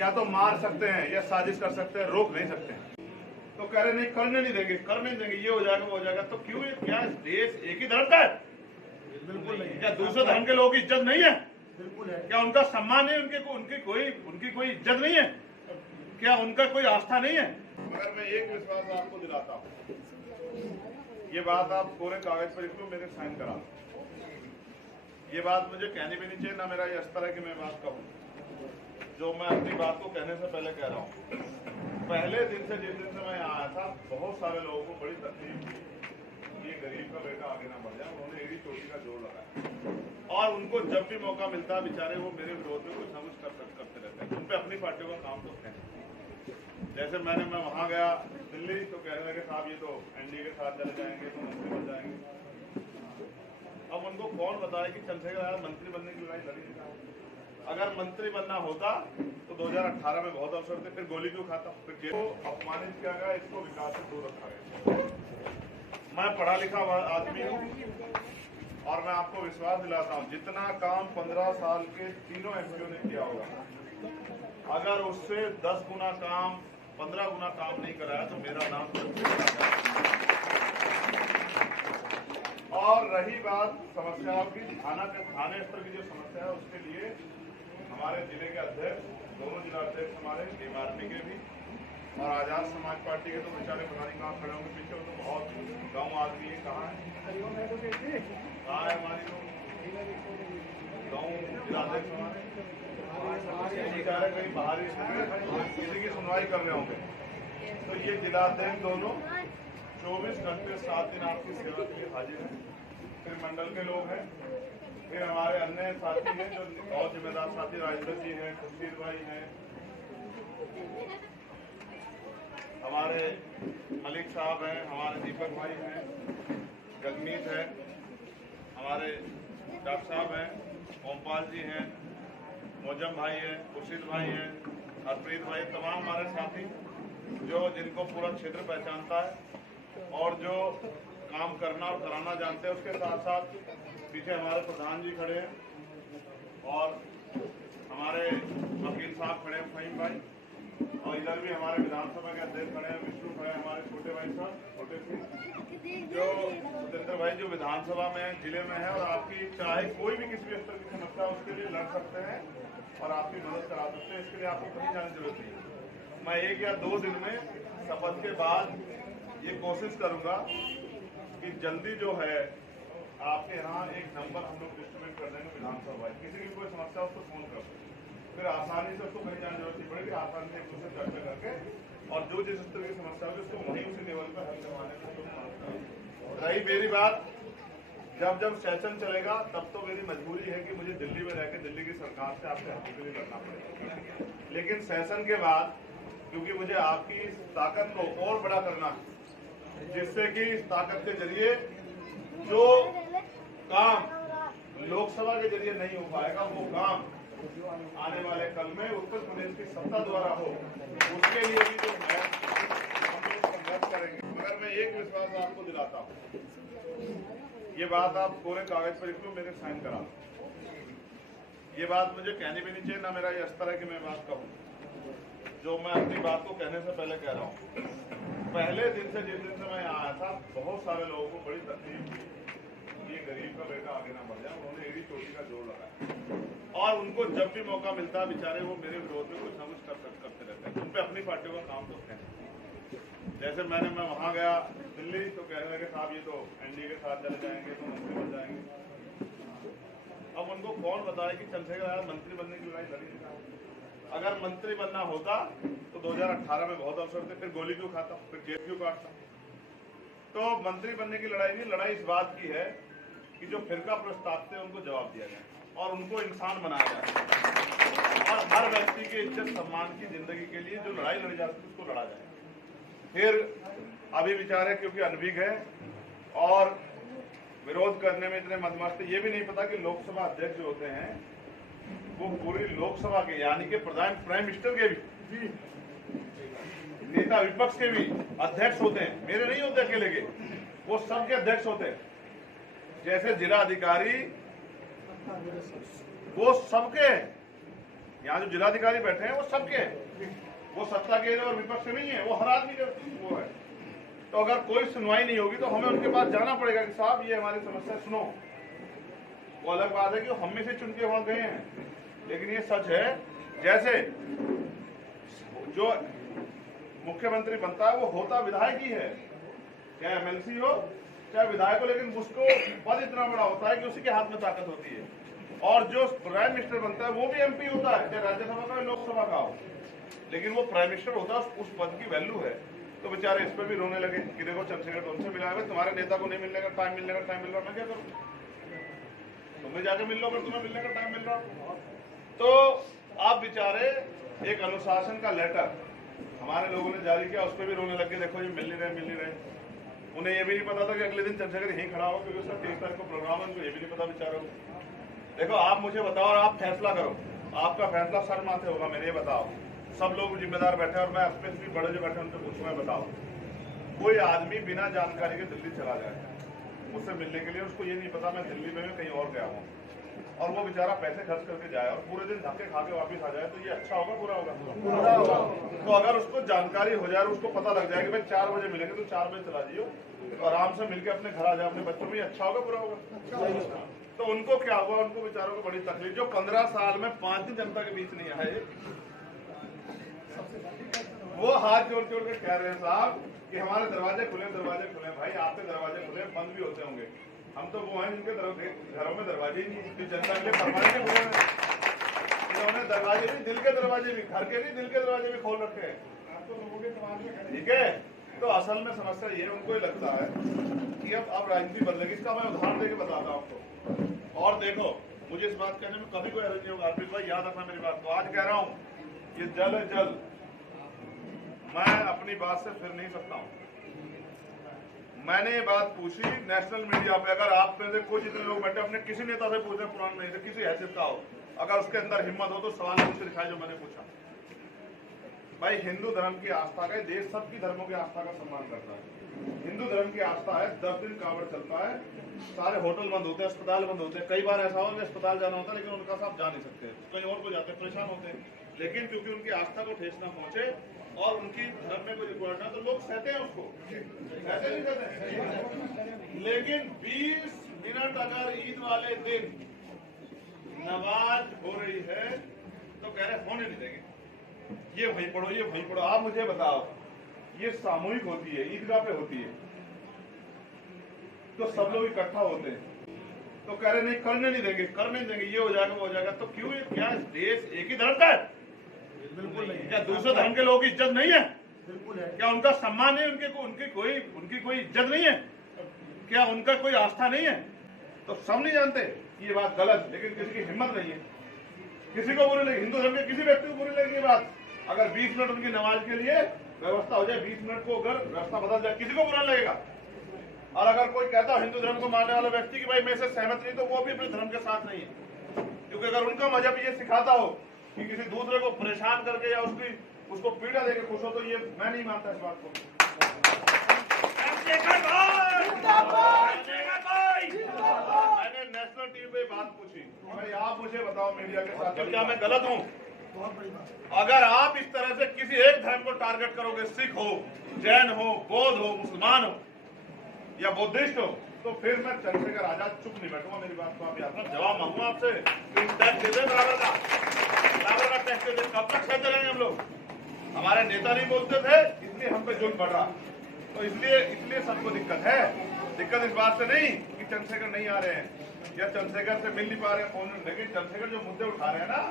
क्या तो मार सकते हैं या साजिश कर सकते हैं, रोक नहीं सकते हैं। तो कह रहे नहीं, करने नहीं देंगे, करने नहीं देंगे, ये हो जाएगा वो हो जाएगा। तो क्यों, क्या देश एक ही धर्म का है? बिल्कुल नहीं। क्या दूसरे धर्म के लोगों की इज्जत नहीं है? बिल्कुल है। क्या उनका सम्मान नहीं, उनकी कोई इज्जत नहीं है? क्या उनका कोई आस्था नहीं है? मगर मैं एक विश्वास आपको दिलाता हूँ, ये बात आप पूरे कागज पर लिख लो, मेरे साइन करा। ये बात मुझे कहनी भी नहीं चाहिए, ना मेरा ये स्तर है कि मैं बात कहूँ। जो मैं अपनी बात को कहने से पहले कह रहा हूँ, पहले दिन से, जिस दिन से मैं यहाँ आया था, बहुत सारे लोगों को बड़ी तकलीफ थी, ये गरीब का बेटा आगे ना बढ़ जाए। उन्होंने एड़ी चोटी का जोर लगाया और उनको जब भी मौका मिलता है बेचारे वो मेरे विरोध में कुछ ना कुछ करते रहते हैं। उन पे अपनी पार्टियों का काम तो है। जैसे मैं वहां गया दिल्ली, तो कहने लगे साहब ये तो एनडीए के साथ चले जाएंगे तो मंत्री बन जाएंगे। अब उनको कौन बताए कि चंद्रशेखर आजाद मंत्री बनने की लड़ाई लड़ी नहीं। अगर मंत्री बनना होता तो 2018 में बहुत अवसर थे, फिर गोली क्यों खाता, फिर को अपमानित किया गया, इसको विकास से दूर रखा गया। मैं पढ़ा लिखा आदमी हूँ और मैं आपको विश्वास दिलाता हूँ, जितना काम 15 साल के तीनों एमपीओ ने किया होगा, अगर उससे 10 गुना काम, 15 गुना काम नहीं कराया तो मेरा नाम और रही बात समस्याओं की, थाने स्तर की जो समस्या है उसके लिए हमारे जिले के अध्यक्ष, दोनों जिला अध्यक्ष हमारे एमआरपी के भी और आजाद समाज पार्टी के तो बेचारे पता नहीं कहाँ खड़े होंगे पीछे, तो बहुत गाँव आदमी है। कहाँ है हमारी गाँव जिला अध्यक्ष हमारे बेचारे कहीं बाहरी किसी की सुनवाई कर रहे होंगे। तो ये जिला अध्यक्ष दोनों 24 घंटे 7 दिन आपकी सेवा के लिए हाजिर हैं। फिर मंडल के लोग हैं, फिर हमारे अन्य साथी हैं जो बहुत जिम्मेदार साथी, राजेंद्र जी हैं, खुर्शीद भाई हैं, हमारे मलिक साहब हैं, हमारे दीपक भाई हैं, जगमीत है, हमारे डॉक्टर साहब हैं, ओमपाल जी हैं, मोजम भाई हैं, खुर्शीद भाई हैं, हरप्रीत भाई, तमाम हमारे साथी जो जिनको पूरा क्षेत्र पहचानता है और जो काम करना और कराना जानते हैं। उसके साथ साथ पीछे हमारे प्रधान जी खड़े हैं और हमारे वकील साहब खड़े हैं, फहीम भाई, और इधर भी हमारे विधानसभा के अध्यक्ष खड़े हैं, विष्णु खड़े हैं, हमारे छोटे भाई साहब, छोटे सिंह, जो सुरेंद्र भाई जो विधानसभा में जिले में है और आपकी चाहे कोई भी किसी भी स्तर की समस्या उसके लिए लड़ सकते हैं और आपकी मदद करा सकते हैं। इसके लिए आपको कहीं जाने की जरूरत नहीं। मैं 1 या 2 दिन में शपथ के बाद ये कोशिश करूंगा कि जल्दी जो है आपके यहाँ एक नंबर हम लोग डिस्ट्रीब्यूट कर देंगे विधानसभा, किसी की कोई समस्या उसको फोन कर, फिर आसानी से उसको कहीं जाने की जरूरत नहीं पड़ेगी, आसानी से एक दूसरे चर्चा करके और जो जिस तरह की समस्या होगी उसको वहीं उसी लेवल पर हल करवाने की। रही मेरी बात, जब सेशन चलेगा तब तो मेरी मजबूरी है कि मुझे दिल्ली में रहकर दिल्ली की सरकार से आपके हक के लिए लड़ना पड़ेगा, लेकिन सेशन के बाद क्योंकि मुझे आपकी ताकत को और बड़ा करना है, जिससे कि इस ताकत के जरिए जो काम लोकसभा के जरिए नहीं हो पाएगा वो काम आने वाले कल में उत्तर प्रदेश की सत्ता द्वारा हो, उसके लिए भी जो है हम लोग संघर्ष करेंगे। मगर मैं एक विश्वास आपको दिलाता हूँ, ये बात आप पूरे कागज पर लिख लो, मेरे साइन करा। ये बात मुझे कहनी भी नहीं चाहिए, ना मेरा ये स्तर है कि मैं बात कहूँ। जो मैं अपनी बात को कहने से पहले कह रहा हूँ, पहले दिन से, जिस दिन से मैं यहाँ आया था, बहुत सारे लोगों को बड़ी तकलीफ थी, ये गरीब का बेटा आगे ना बढ़ जाए। उन्होंने एड़ी चोटी का जोर लगाया और उनको जब भी मौका मिलता है बेचारे वो मेरे विरोध में कुछ ना कुछ करते रहते हैं। उन पे अपनी पार्टियों का काम तो है। जैसे मैं वहां गया दिल्ली, तो कहने लगे साहब ये तो एनडीए के साथ चले जाएंगे तो मंत्री बन जाएंगे। अब उनको कौन बताए कि चंद्रशेखर आजाद मंत्री बनने की लड़ाई लड़ी नहीं। अगर मंत्री बनना होता तो 2018 में बहुत अवसर थे, फिर गोली क्यों खाता, फिर जेल क्यों काटता। तो मंत्री बनने की लड़ाई नहीं, लड़ाई इस बात की है कि जो फिरका प्रस्ताव थे उनको जवाब दिया जाए और उनको इंसान बनाया जाए और हर व्यक्ति के इज्जत सम्मान की जिंदगी के लिए जो लड़ाई लड़ी जाती है उसको लड़ा जाए। फिर अभी बेचारे क्योंकि अनभिज्ञ है और विरोध करने में इतने मदमस्त, ये भी नहीं पता कि लोकसभा अध्यक्ष जो होते हैं वो पूरी लोकसभा के यानी कि प्राइम मिनिस्टर के भी, नेता विपक्ष के भी अध्यक्ष होते हैं। मेरे नहीं होते अकेले के, वो सबके अध्यक्ष होते हैं। जैसे जिला अधिकारी वो सबके यहाँ जो जिलाधिकारी बैठे हैं वो सबके हैं, वो सत्ता के और विपक्ष से नहीं है, वो हर आदमी का वो है। तो अगर कोई सुनवाई नहीं होगी तो हमें उनके पास जाना पड़ेगा कि साहब ये हमारी समस्या सुनो। वो अलग बात है कि हम में से चुन के वहां गए हैं, लेकिन ये सच है जैसे जो मुख्यमंत्री बनता है वो होता विधायक ही है, चाहे एमएलसी हो चाहे विधायक हो, लेकिन उसको पद इतना बड़ा होता है कि उसी के हाथ में ताकत होती है। और जो प्राइम मिनिस्टर बनता है वो भी एमपी होता है, चाहे राज्यसभा का हो लोकसभा का हो, लेकिन वो प्राइम मिनिस्टर होता है, उस पद की वैल्यू है। तो बेचारे इस पर भी रोने लगे कि देखो चंद्रशेखर उनसे मिला है, तुम्हारे नेता को नहीं मिलने का टाइम मिल रहा, मैं क्या करूँ, तुम्हें जाके मिल लो अगर तुम्हें मिलने का टाइम मिल रहा। तो आप बेचारे एक अनुशासन का लेटर हमारे लोगों ने जारी किया, उस पर भी रोने लगे, देखो ये मिल नहीं रहे। उन्हें ये भी नहीं पता था कि अगले दिन चंद्रशेखर यहीं खड़ा हो, क्योंकि उसका 30 तारीख को प्रोग्राम है, उनको ये भी नहीं पता बेचारों को। देखो आप मुझे बताओ और आप फैसला करो, आपका फैसला सर माथे होगा मेरे, ये बताओ। सब लोग जिम्मेदार बैठे और मैं स्पेशली बड़े जो बैठे उनसे पूछूंगा, बताओ कोई आदमी बिना जानकारी के दिल्ली चला जाए मुझसे मिलने के लिए, उसको ये नहीं पता मैं दिल्ली में कहीं और गया हूँ, और वो बेचारा पैसे खर्च करके जाए और पूरे दिन धक्के खा के वापिस आ जाए, तो ये अच्छा होगा बुरा होगा? बुरा होगा। तो अगर उसको जानकारी हो जाए, उसको पता लग जाए कि भाई 4 बजे मिलेंगे तो 4 बजे चला जाइयो, तो आराम से मिलकर अपने घर आ जाए अपने बच्चों में, अच्छा होगा बुरा होगा? तो उनको क्या हुआ, उनको बेचारों को बड़ी तकलीफ, जो 15 साल में 5 दिन जनता के बीच नहीं आए, वो हाथ जोड़ जोड़ के कह रहे हैं साहब कि हमारे दरवाजे खुले। भाई आपके दरवाजे खुले, बंद भी होते होंगे, हम तो वो हैं जिनके घरों में दरवाजे ही नहीं, जो जनता के लिए फरमाने के खुले हैं। इन्होंने दरवाजे भी, दिल के दरवाजे भी, घर के नहीं दिल के दरवाजे भी खोल रखे हैं, ठीक है। तो असल में समस्या ये उनको ही लगता है कि अब राजनीति बदलेगी। इसका मैं उदाहरण देके बताता हूँ आपको। और देखो, मुझे इस बात कहने में कभी कोई हर्ज नहीं होगा, अर्पित भाई याद रखना मेरी बात को। आज कह रहा हूँ ये जल है जल, मैं अपनी बात से फिर नहीं सकता हूँ। मैंने ये बात पूछी नेशनल मीडिया पे, अगर आप में से कोई जितने लोग बैठे अपने किसी नेता से पूछे, पुराना नहीं थे, किसी हैसियत का हो, अगर उसके अंदर हिम्मत हो तो सवाल मुझसे दिखाए जो मैंने पूछा। भाई हिंदू धर्म की आस्था का, देश सबकी धर्मों की आस्था का सम्मान करता है। हिंदू धर्म की आस्था है, 10 दिन कांवड़ चलता है, सारे होटल बंद होते हैं, अस्पताल बंद होते हैं। कई बार ऐसा हो कि अस्पताल जाना होता है लेकिन उनका साहब जा नहीं सकते, कहीं और को जाते हैं, परेशान होते हैं। लेकिन क्योंकि उनकी आस्था को ठेस न पहुंचे और उनकी धर्म में कोई रिकॉर्ड ना, तो लोग सहते हैं उसको, ऐसे नहीं कहते। लेकिन 20 मिनट अगर ईद वाले दिन नमाज हो रही है तो कह रहे होने नहीं देंगे, ये वहीं पढ़ो, ये वहीं पढ़ो। आप मुझे बताओ, ये सामूहिक होती है, ईदगाह पे होती है, तो सब लोग इकट्ठा होते हैं, तो कह रहे नहीं करने नहीं देंगे, करने नहीं देंगे, ये हो जाएगा वो हो जाएगा। तो क्यों, क्या देश एक ही धर्म का है? बिल्कुल नहीं। क्या दूसरे धर्म के लोगों की इज्जत नहीं है? बिल्कुल है। क्या उनका सम्मान नहीं, उनकी कोई इज्जत नहीं है? क्या उनका कोई आस्था नहीं है? तो सब नहीं जानते ये बात गलत, लेकिन किसी की हिम्मत नहीं है, किसी को बुरी लगी, हिंदू धर्म के किसी व्यक्ति को बुरी लगी ये बात। अगर 20 मिनट उनकी नमाज के लिए व्यवस्था हो जाए, 20 मिनट को अगर रास्ता बदल जाए, किसी को बुरा लगेगा। और अगर कोई कहता है हिंदू धर्म को मानने वाला व्यक्ति कि भाई मैं इससे सहमत नहीं, तो वो भी अपने धर्म के साथ नहीं है। क्योंकि अगर उनका मजहब ये सिखाता हो कि किसी दूसरे को परेशान करके या उसको पीड़ा देकर खुश हो, तो ये मैं नहीं मानता इस बात को। मैंने नेशनल टीवी पे बात पूछी, भाई आप मुझे बताओ मीडिया के साथ, क्या मैं गलत हूँ? अगर आप इस तरह से किसी एक धर्म को टारगेट करोगे, सिख हो, जैन हो, बौद्ध हो, मुसलमान हो या बुद्धिस्ट हो, तो फिर मैं चंद्रशेखर आजाद चुप नहीं बैठूंगा। मेरी बात को आप याद रखना, जवाब मांगूंगा आपसे। टैक्स दे दे बराबर का टैक्स दे दे, कब तक सहते रहेंगे हम लोग? हमारे नेता नहीं बोलते थे, इसलिए हम पे जुल्म बढ़ रहा। तो इसलिए सबको दिक्कत है। दिक्कत इस बात से नहीं कि चंद्रशेखर नहीं आ रहे हैं या चंद्रशेखर से मिल नहीं पा रहे हैं फोन, लेकिन चंद्रशेखर जो मुद्दे उठा रहे हैं ना,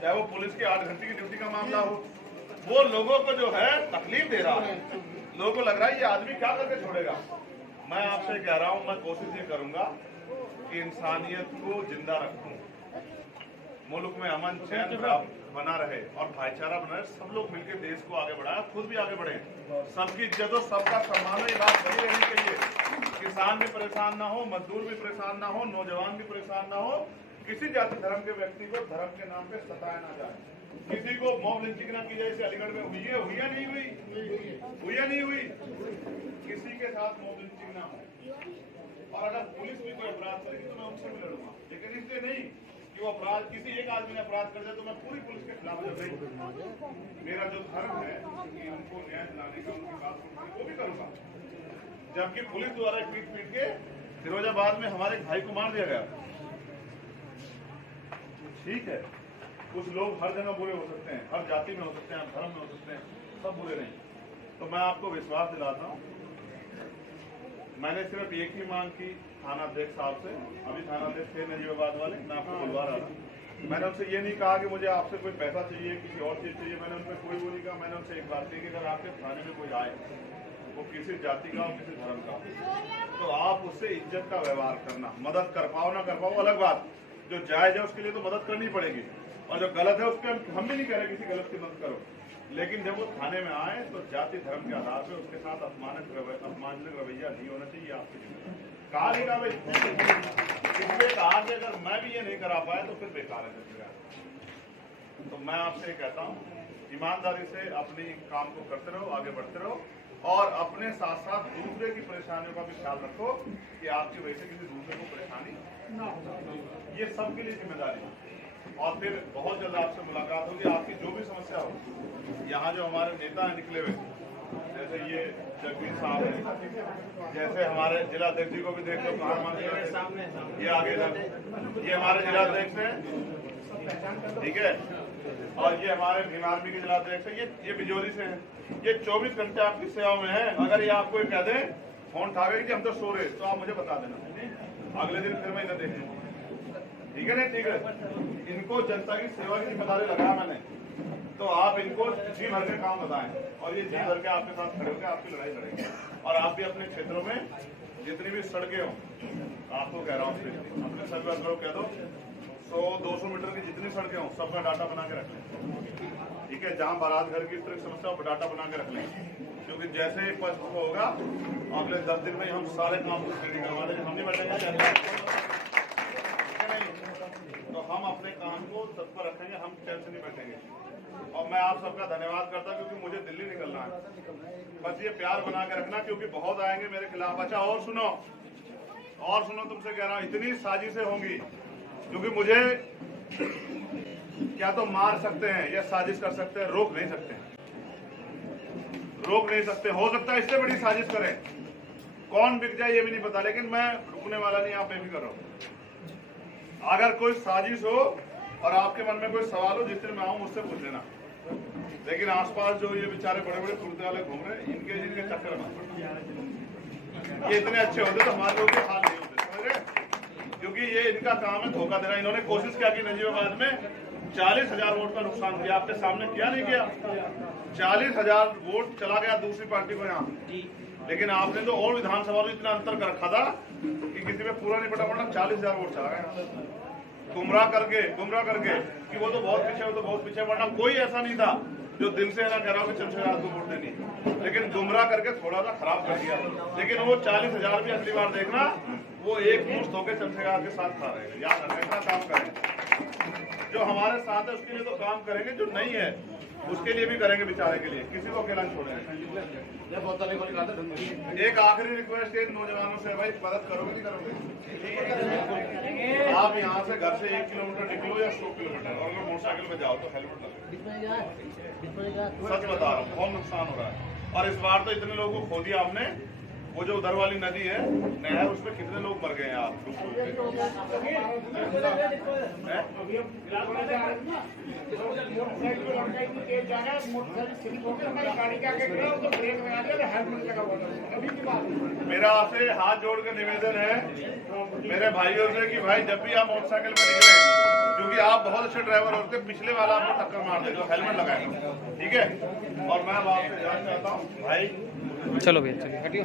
चाहे वो पुलिस की 8 घंटे की ड्यूटी का मामला हो, वो लोगों को जो है तकलीफ दे रहा है। लोगों को लग रहा है ये आदमी क्या करके छोड़ेगा। मैं आपसे कह रहा हूं, मैं कोशिश ये करूंगा कि इंसानियत को जिंदा रखूं, मुल्क में अमन चैन बना रहे और भाईचारा बना रहे, सब लोग मिलकर देश को आगे बढ़ाए, खुद भी आगे बढ़े, सबकी इज्जत हो, सबका सम्मान हो, ये बात बनी रहनी चाहिए। किसान भी परेशान ना हो, मजदूर भी परेशान ना हो, नौजवान भी परेशान ना हो, किसी जाति धर्म के व्यक्ति को धर्म के नाम पे सताया ना जाए, किसी को मॉब लिंचिंग ना की जाए। जैसे अलीगढ़ में हुई है, हुई या नहीं हुई? किसी के साथ मॉब लिंचिंग ना हो, और अगर पुलिस भी कोई अपराध करेगी तो मैं उनसे भी लड़ूंगा, लेकिन इसलिए नहीं कि वो अपराध किसी एक आदमी ने अपराध कर दिया तो मैं पूरी पुलिस के खिलाफ जब नहीं, मेरा जो धर्म है कि उनको न्याय दिलाने का, उनकी बात सुनने वो भी करूंगा। जबकि पुलिस द्वारा पीट के फिरोजाबाद में हमारे भाई को मार दिया गया। ठीक है, कुछ लोग हर जगह बुरे हो सकते हैं, हर जाति में हो सकते हैं, हर धर्म में हो सकते हैं, सब बुरे नहीं। तो मैं आपको विश्वास दिलाता हूँ, मैंने सिर्फ एक ही मांग की थानाध्यक्ष साहब से, अभी थानाध्यक्ष थे नजीबाबाद वाले, मैं आपको बुलवा रहा था। मैंने उनसे ये नहीं कहा कि मुझे आपसे कोई पैसा चाहिए, किसी और चीज चाहिए, मैंने उनसे कोई वो नहीं कहा। मैंने उनसे एक बात कही कि अगर आपके थाने में कोई आए, वो किसी जाति का हो, किसी धर्म का, तो आप उससे इज्जत का व्यवहार करना। मदद कर पाओ ना कर पाओ अलग बात, जो जायज है उसके लिए तो मदद करनी पड़ेगी, और जो गलत है उसके हम भी नहीं कह रहे किसी गलत की मदद करो, लेकिन जब वो थाने में आए तो जाति धर्म के आधार पे उसके साथ अपमानजनक रवैया नहीं होना चाहिए। आपके कहा नहीं कहा भाई, कहा कि अगर मैं भी ये नहीं करा पाया तो फिर बेकार है। तो मैं आपसे कहता हूँ, ईमानदारी से अपनी काम को करते रहो, आगे बढ़ते रहो, और अपने साथ साथ दूसरे की परेशानियों का भी ख्याल रखो कि आपकी वजह से किसी दूसरे को परेशानी ना हो। ये सबके लिए जिम्मेदारी है। और फिर बहुत जल्द आपसे मुलाकात होगी। आपकी जो भी समस्या हो, यहाँ जो हमारे नेता हैं निकले हुए, जैसे ये जगवीर साहब हैं, जैसे हमारे जिलाध्यक्ष जी को भी देख लो, कहाँ हमारे ये आगे ये हमारे जिलाध्यक्ष हैं, ठीक है, और ये हमारे भीम आर्मी के जिलाध्यक्ष हैं, ये बिजोरी से हैं। ये 24 घंटे आपकी सेवा में है। अगर ये आपको कह दें फोन उठावे कि हम तो सो रहे, तो आप मुझे बता देना, अगले दिन फिर मैं इन्हें देखें। ठीक है नहीं? ठीक है। इनको जनता की सेवा की जिम्मेदारी लगाया मैंने, तो आप इनको जी भर के काम बताएं, और ये जी भर के आपके साथ खड़े होकर आपकी लड़ाई लड़ेंगे। और आप भी अपने क्षेत्रों में जितनी भी सड़कें हो, आपको कह रहा हूँ अपने सभी वर्करों कह दो, 100-200 मीटर की जितनी सड़कें हो सबका डाटा बना के रख लें। ठीक है, जहाँ बारात घर की इस तरह की समस्या हो डाटा बना के रख लें, क्योंकि जैसे ही पक्ष होगा अगले 10 दिन में हम सारे काम को रेडी करवा देंगे। हम नहीं बैठेंगे, तो हम अपने काम को तत्पर रखेंगे, हम चैन से नहीं बैठेंगे। और मैं आप सबका धन्यवाद करता हूं, क्योंकि मुझे दिल्ली निकलना है। बस ये प्यार बना के रखना, क्योंकि बहुत आएंगे मेरे खिलाफ। अच्छा और सुनो तुमसे कह रहा हूं, इतनी साजिशें होंगी, क्योंकि मुझे क्या तो मार सकते हैं या साजिश कर सकते हैं, रोक नहीं सकते। हो सकता है इससे बड़ी साजिश करें, कौन बिक जाए ये भी नहीं पता, लेकिन मैं रुकने वाला नहीं, आप बेफिक्र रहो। अगर कोई साजिश हो और आपके मन में कोई सवाल हो, जिस दिन मैं आऊं मुझसे पूछ लेना। लेकिन आसपास जो ये बेचारे बड़े बड़े कुर्ते वाले घूम रहे हैं, इनके चक्कर में ये इतने अच्छे होते तो हमारे लोग के हाल नहीं होते, समझ रहे? क्योंकि ये इनका काम है धोखा देना। इन्होंने कोशिश किया कि नजीबाबाद में 40,000 वोट का नुकसान किया, आपके सामने किया नहीं किया? 40,000 वोट चला गया दूसरी पार्टी को यहाँ, लेकिन आपने तो और विधानसभा में इतना अंतर कर रखा था कि किसी में पूरा नहीं पटा, 40,000 वोट चला गया। गुमराह करके कि वो तो बहुत पीछे, वरना कोई ऐसा नहीं था जो दिल से ना कह रहा हो कि चमशेराज को वोट देनी, लेकिन गुमराह करके थोड़ा सा खराब कर दिया। लेकिन वो 40,000 भी अगली बार देखना, वो एक मुश्त होकर चमशेराज के साथ खा रहे हैं। याद रखना, काम करें। जो हमारे साथ है उसके लिए तो काम करेंगे, जो नहीं है उसके लिए भी करेंगे, बेचारे के लिए, किसी को अकेला छोड़ेंगे। एक आखिरी रिक्वेस्ट है नौजवानों से, भाई मदद करोगे नहीं करोगे? आप यहाँ से घर से 1 किलोमीटर निकलो या 100 किलोमीटर, और अगर मोटरसाइकिल में जाओ तो हेलमेट लगाओ। सच बता रहा हूँ, बहुत नुकसान हो रहा है। और इस बार तो इतने लोगों को खो दिया हमने। वो जो उधर वाली नदी है नहर, उसमें कितने लोग मर गए हैं आप? मेरा आपसे हाथ जोड़ के निवेदन है मेरे भाइयों से कि भाई जब भी आप मोटरसाइकिल पर निकले, क्योंकि आप बहुत अच्छे ड्राइवर होते, पिछले वाला आपको टक्कर मार दे जो हेलमेट लगाए, ठीक है? और मैं आपसे जानना चाहता हूँ भाई, चलो भैया चलिए हटियो।